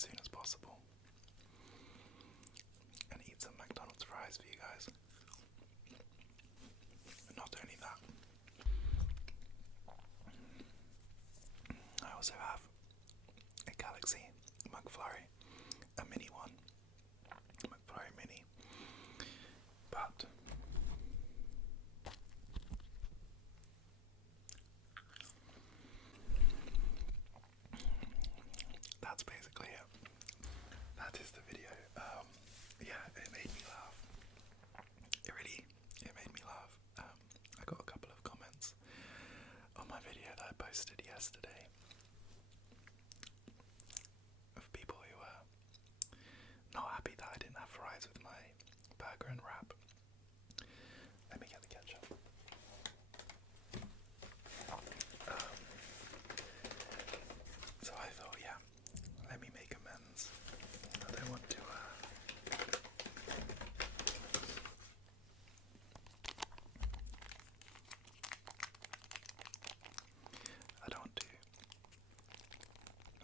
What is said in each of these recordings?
as soon as possible and eat some McDonald's fries for you guys. But not only that, I also have a Galaxy McFlurry, a mini one, McFlurry mini, but that's basically it. That is the video. Yeah, it made me laugh. It made me laugh. I got a couple of comments on my video that I posted yesterday of people who were not happy that I didn't have fries with my burger and wrap. Let me get the ketchup. So I thought, yeah, let me make amends. I don't want to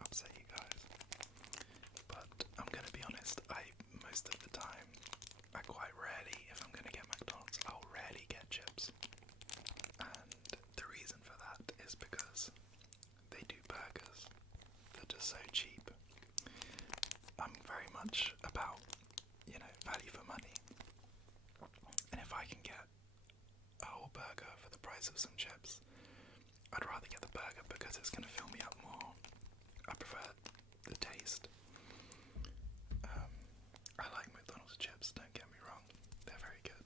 upset you guys, but I'm gonna be honest, most of the time, I quite rarely, if I'm gonna get McDonald's, I'll rarely get chips. And the reason for that is because they do burgers that are so cheap. I'm very much about, value for money. And if I can get a whole burger for the price of some chips, I'd rather get the burger because it's going to fill me up more. I prefer the taste. I like McDonald's chips, don't get me wrong. They're very good.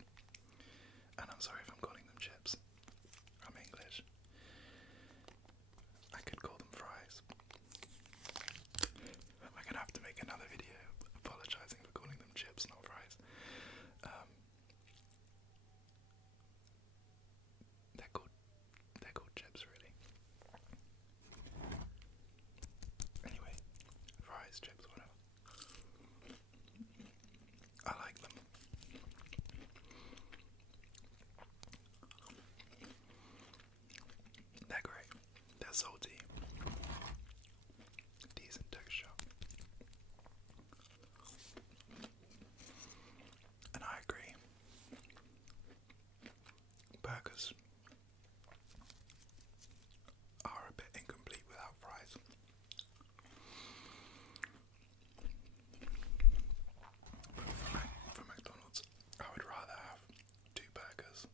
And I'm sorry if I'm calling them chips. I'm English. I could call them fries. I'm gonna have to make another video apologising for calling them chips, not fries. They're called chips, really. Anyway, fries, chips, whatever. I like them. They're great. They're salty. Decent texture. And I agree. Burgers are a bit incomplete without fries. For McDonald's, I would rather have 2 burgers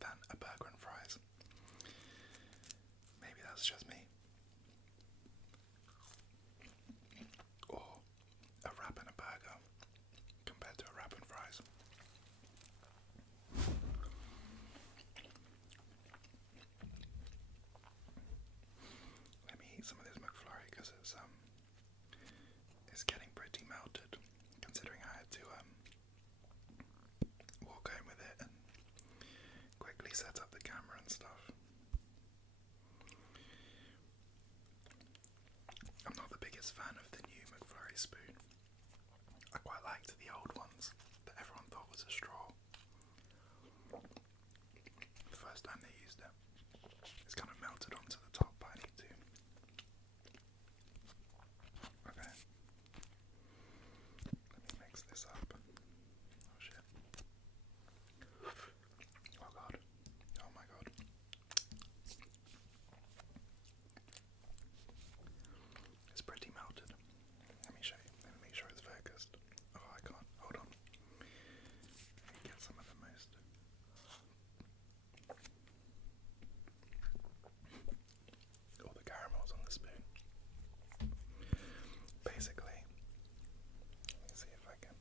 than a burger and fries. Maybe that's just me. Or a wrap and a burger compared to a wrap and fries. Let me eat some of this McFlurry because it's getting pretty melted, considering I had to walk home with it and quickly set up the camera and stuff. I'm not the biggest fan of the new McFlurry spoon. I quite liked the old ones that everyone thought was a straw. The first time they used it, it's kind of melted onto the top, but I need to. Okay. Let me mix this up. Oh shit. Oh god. Oh my god. It's pretty melted. Let me show you. Let me make sure it's focused. Oh, I can't. Hold on. Let me get some of the most. All the caramels on the spoon. Basically, let me see if I can.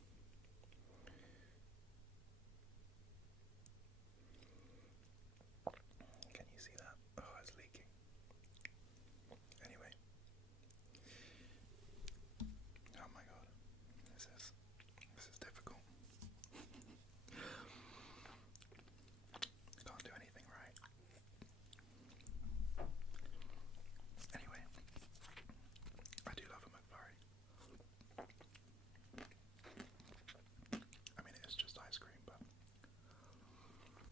Can you see that? Oh, it's leaking. Anyway. Oh my god. This is difficult. I can't do anything right. Anyway, I do love a McFlurry. I mean, it's just ice cream, but.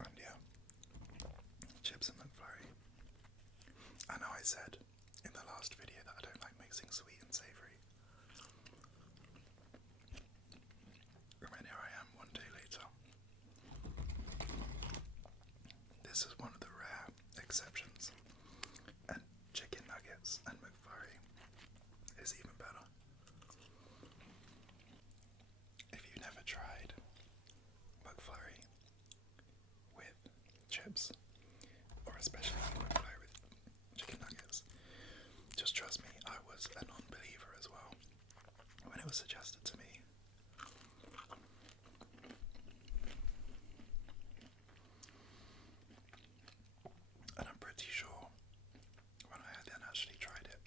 And yeah, chips and McFlurry. I know I said in the last video that I don't like mixing sweet and savoury, chips, or especially McFlurry with chicken nuggets. Just trust me, I was a non-believer as well when it was suggested to me. And I'm pretty sure when I then actually tried it,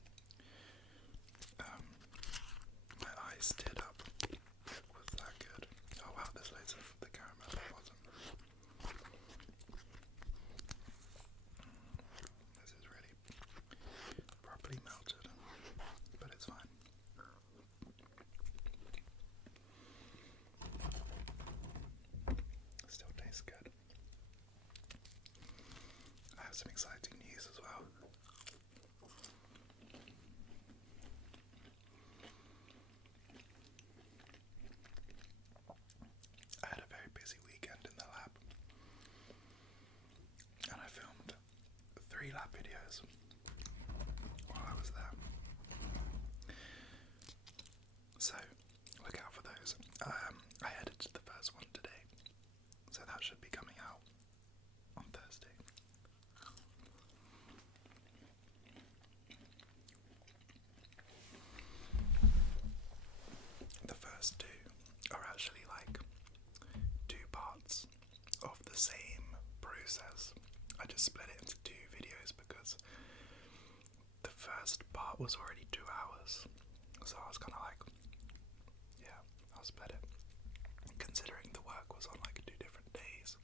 my eyes teared up. It was that good. Oh wow, there's loads of the caramel at the bottom. This is really properly melted, but it's fine. Still tastes good. I have some exciting news as well. I had a very busy weekend in the lab, and I filmed 3 lab videos while I was there. So, look out for those. I edited the first one today, so that should be coming out on Thursday. The first 2 are actually like 2 parts of the same process. I just split it into 2 videos because the first part was already 2 hours, so I was kind of like, yeah, I'll split it, considering the work was on like 2 different days.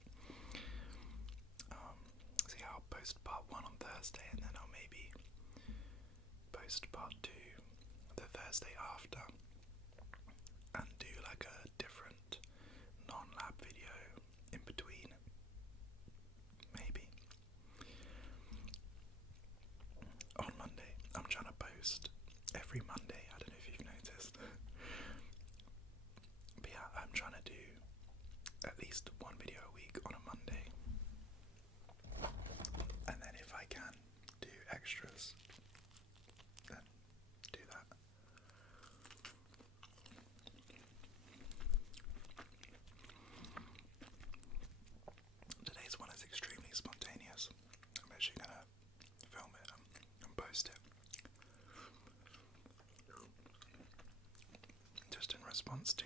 So yeah, I'll post part 1 on Thursday, and then I'll maybe post part 2 the Thursday after, and do like a different non-lab video in between, maybe. On Monday, I'm trying to post every Monday, I don't know if you've noticed. But yeah, I'm trying to do at least 1 video a week on a Monday. And then if I can do extras, then do that. Today's one is extremely spontaneous. I'm actually going to film it and post it. Just in response to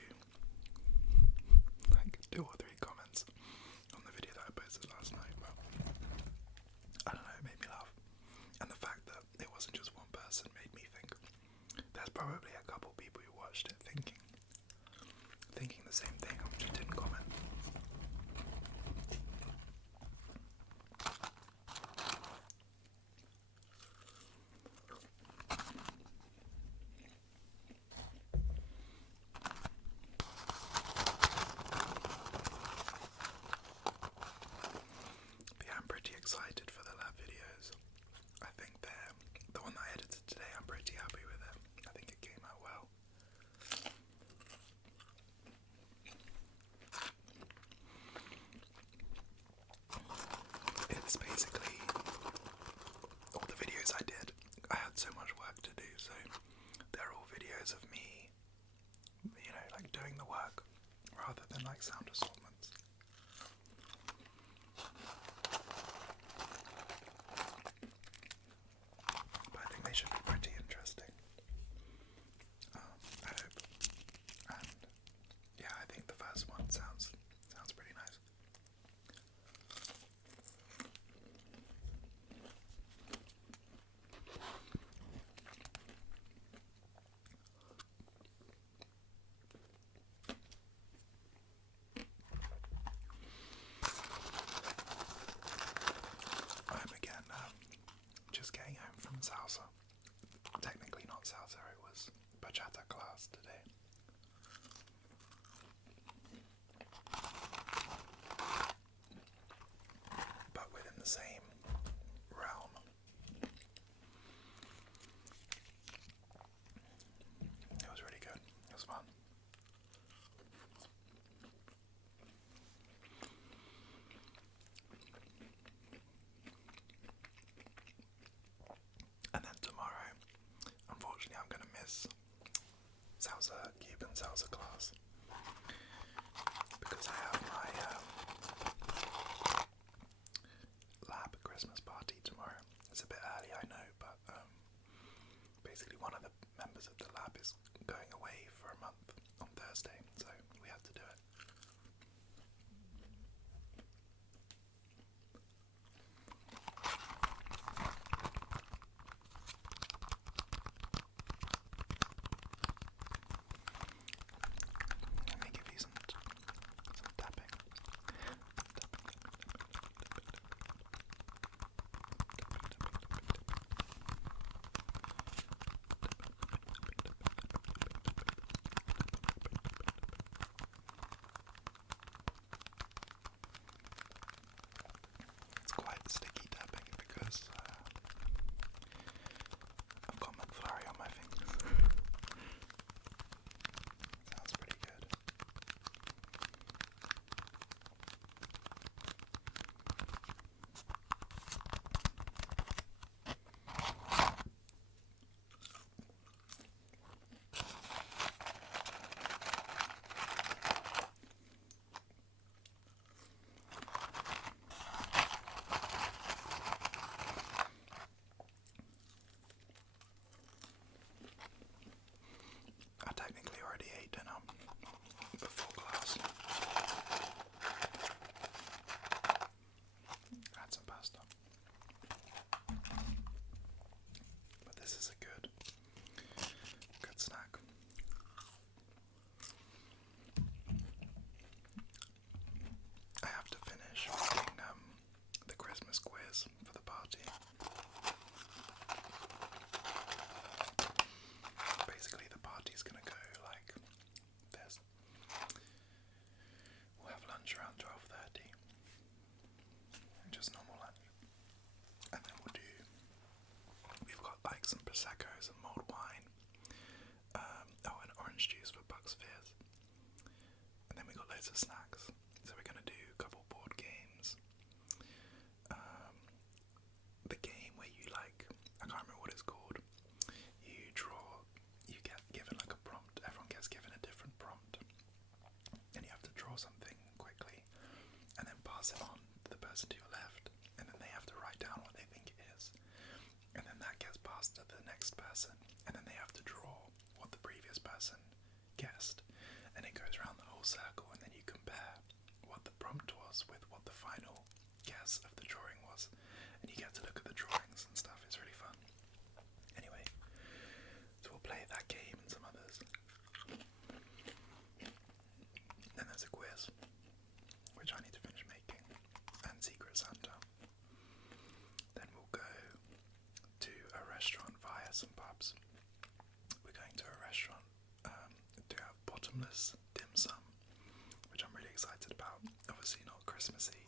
like 2 or 3 comments on the video that I posted last night. But I don't know, it made me laugh. And the fact that it wasn't just one person made me think there's probably a couple people who watched it thinking the same thing and just didn't comment. But yeah, I'm pretty excited for the lab videos. I think the one that I edited today, I'm pretty happy with it. I think it came out well. It's basically all the videos I did. I had so much work to do, so they're all videos of me, you know, like doing the work rather than like sound assortments. But I think they should be pretty interesting. I hope. And yeah, I think the first one sounds pretty nice. I'm again just getting home from salsa. Technically not salsa, it was bachata class today. But within the same realm. It was really good. It was fun. And then tomorrow, unfortunately, I'm going to miss Cuban salsa class because I have Prosecco's and mulled wine. And orange juice for Bucks Fizz. And then we got loads of snacks. So we're going to do a couple board games. The game where you I can't remember what it's called. You draw, you get given like a prompt. Everyone gets given a different prompt. And you have to draw something quickly. And then pass it on to the person to your left. And then they have to write down what they think it is. And then that gets passed to the next person. And then they have to draw what the previous person guessed. And it goes around the whole circle. And then you compare what the prompt was with what the final guess of the drawing was. And you get to look at the drawings and stuff. It's really fun. Anyway, so we'll play that game and some others. Then there's a quiz, which I need to finish making, and Secret Santa. Then we'll go to a restaurant via some pubs. We're going to a restaurant to have bottomless dim sum, which I'm really excited about. Obviously not Christmassy,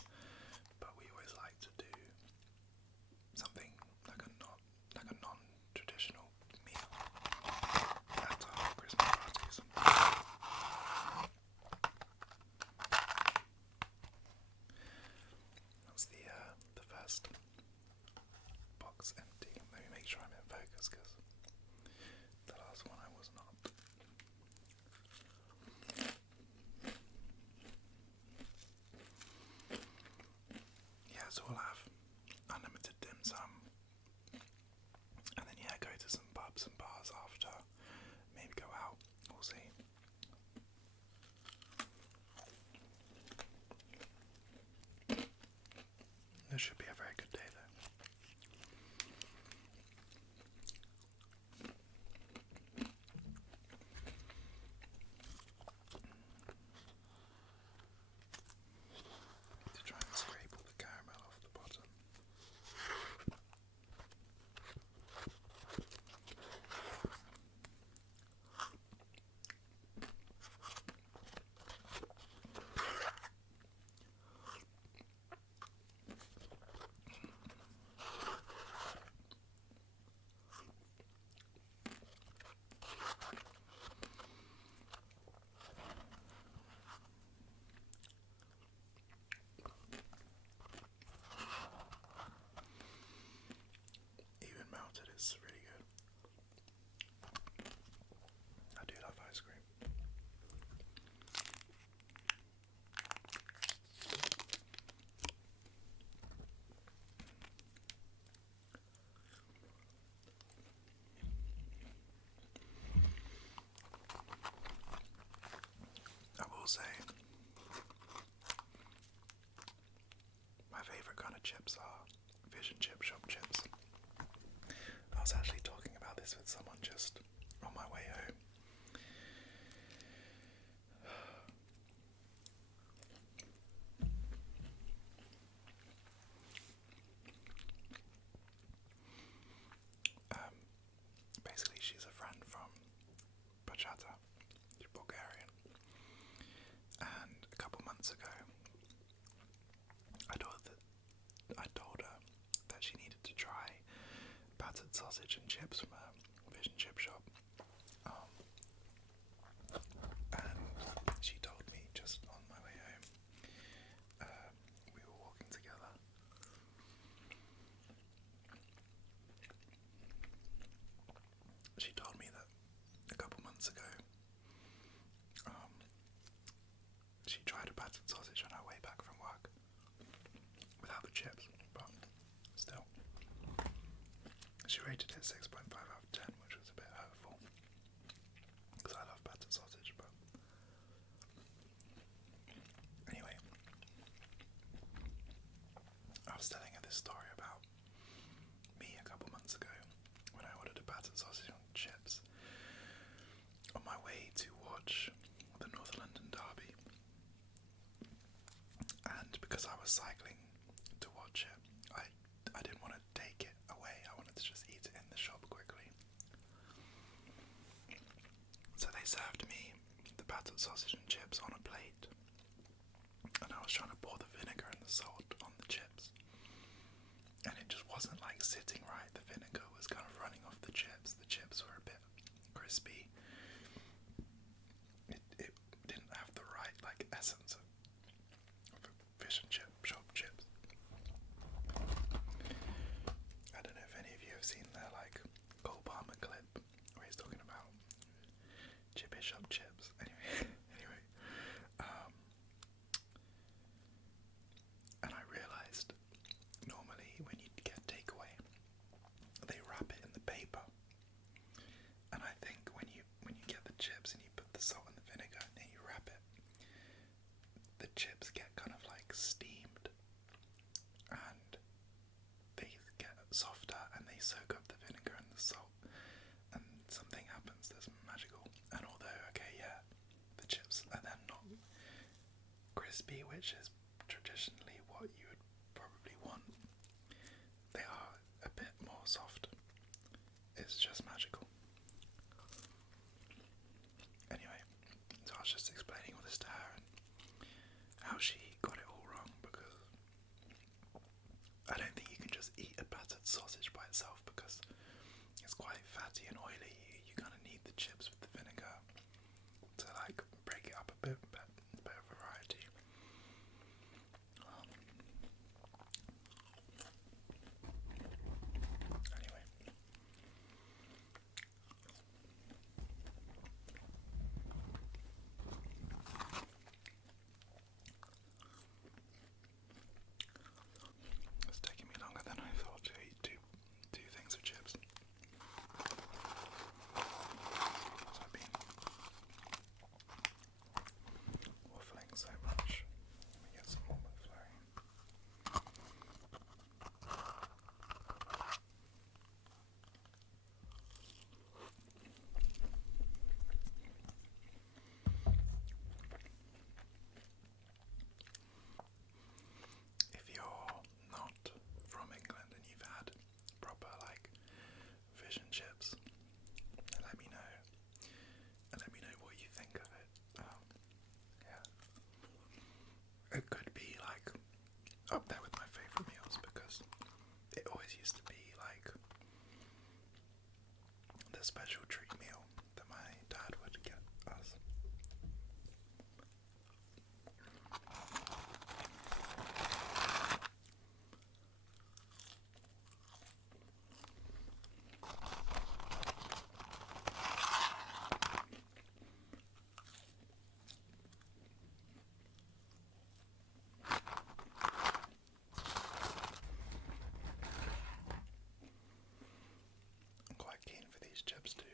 but we always like to do something like a non-traditional meal at our Christmas parties. That's the first box empty. Let me make sure I'm in focus because the last one I was not. Yeah, so we'll have unlimited dim sum, and then go to some pubs and bars after, maybe go out, we'll see. This should be a very good day though. To try and scrape all the caramel off the bottom. Even melted is really good. I do love ice cream. I will say, my favourite kind of chips are fish and chip shop chips. I was actually talking about this with someone just on my way home. Basically, she's a friend from Bachata, she's Bulgarian, and a couple months ago, I told her that she needed to try battered sausage and chips from a fish and chip shop, and she told me just on my way home. We were walking together. She told me that a couple months ago, she tried a battered sausage on her way back from work without the chips, but still. She rated it 6.5 out of 10, which was a bit hurtful because I love battered sausage, but anyway, I was telling her this story about me a couple months ago when I ordered a battered sausage and chips on my way to watch the North London Derby, and because I was cycling to watch it, I didn't want to take it away. I wanted to just eat it in the shop quickly. So they served me the battered sausage and chips on a plate, and I was trying to pour the vinegar and the salt on the chips, and it just wasn't sitting right. The vinegar was kind of running off the chips. chips were a bit crispy. It didn't have the right like essence of fish and shop chips. I don't know if any of you have seen their like Cole Palmer clip where he's talking about chippy shop chips. Anyway, and I realised normally when you get takeaway, they wrap it in the paper. And I think when you get the chips and you put the salt and the vinegar and you wrap it, the chips get kind of like steamed and they get softer and they soak up the vinegar and the salt and something happens that's magical. And although, okay, yeah, the chips are then not crispy, which is traditionally what you would probably want, they are a bit more soft. It's just magical. Anyway, so I was just explaining all this to her and how she got it all wrong, because I don't think you can just eat a battered sausage by itself because it's quite fatty and oily. You kind of need the chips with the vinegar to like break it up a bit of variety. Anyway. It's taking me longer than I thought to eat two things of chips. So I've been waffling so much. Let me get some more McFlurry. If you're not from England and you've had proper like fish and chips, let me know. And let me know what you think of it. Yeah. It could be like up there with my favourite meals because it always used to be like the special treat meal that my dad would get us. I'm quite keen for these chips too.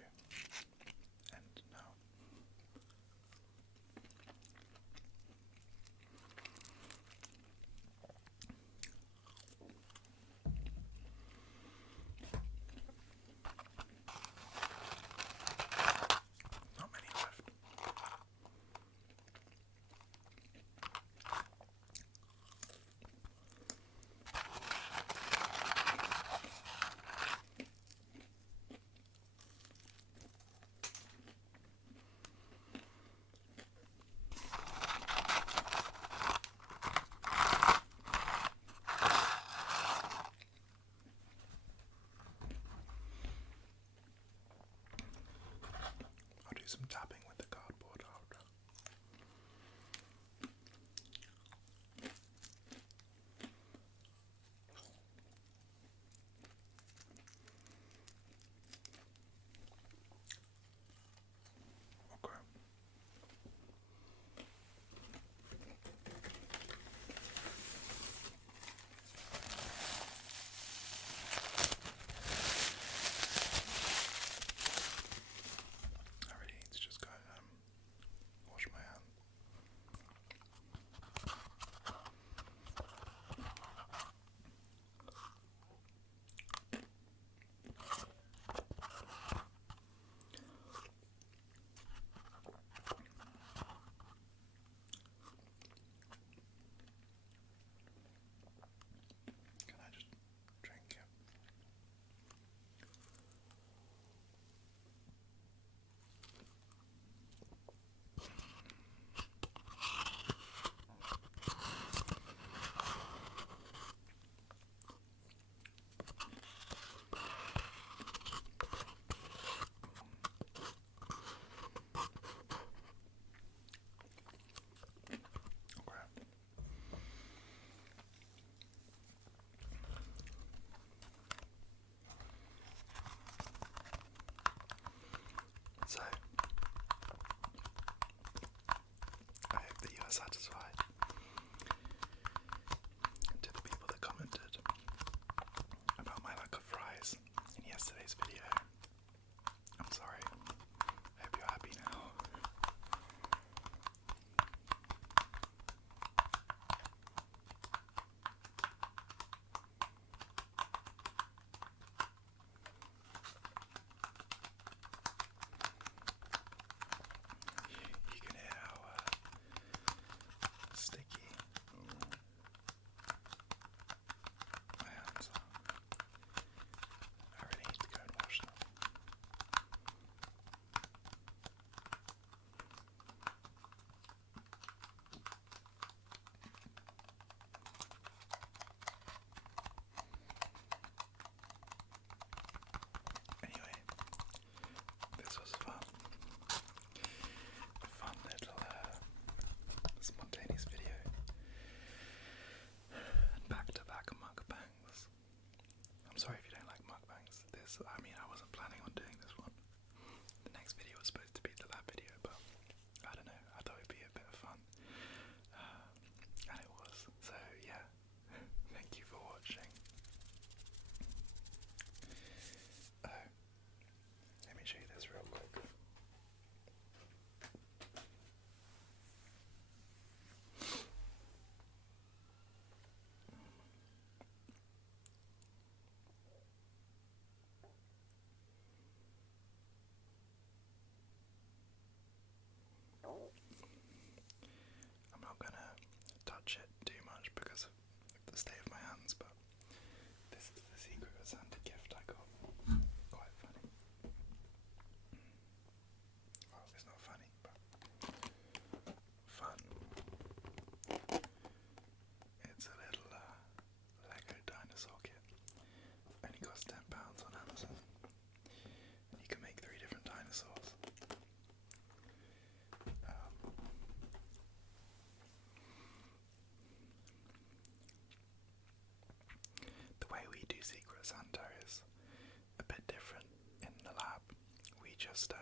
just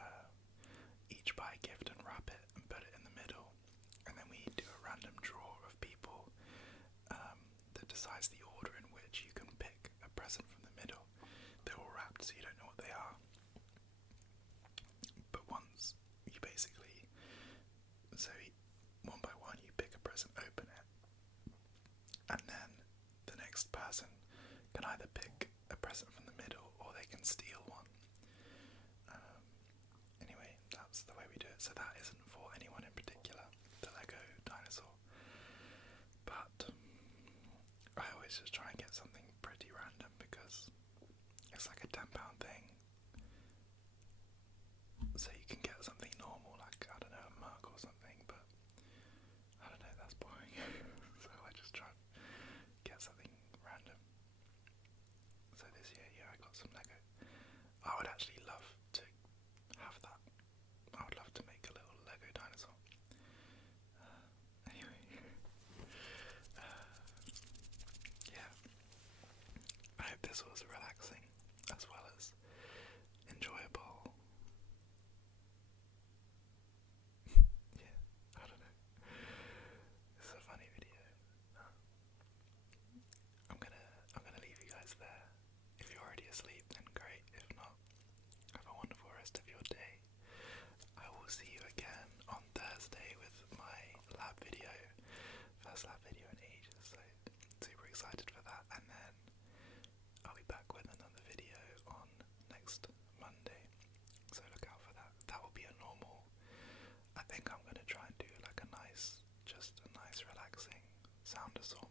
each buy a gift and wrap it and put it in the middle, and then we do a random draw of people that decides the order in which you can pick a present from the middle. They're all wrapped, so you don't know what they are. But once you basically, one by one, you pick a present, open it, and then the next person can either pick a present from the middle or they can steal one. Anyway, that's the way we do it. So that isn't for anyone in particular, the Lego dinosaur. But I always just try and get something pretty random because it's like a £10 thing. So you can get something normal, like, I don't know, a mug or something, but I don't know, that's boring. So I just try and get something random. So this year, I got some Lego. I would actually love to have that. I would love to make a little Lego dinosaur. Anyway. Yeah. I hope this was relaxing as well as enjoyable. Yeah, I don't know. This is a funny video. I'm gonna leave you guys there. If you're already asleep, then great. If not, have a wonderful rest of your day. I will see you again on Thursday with my lab video. First lab video in ages, so super excited for that. And then I'll be back with another video on next Monday. So look out for that. That will be a normal. I think I'm gonna try and do like a nice relaxing sound assault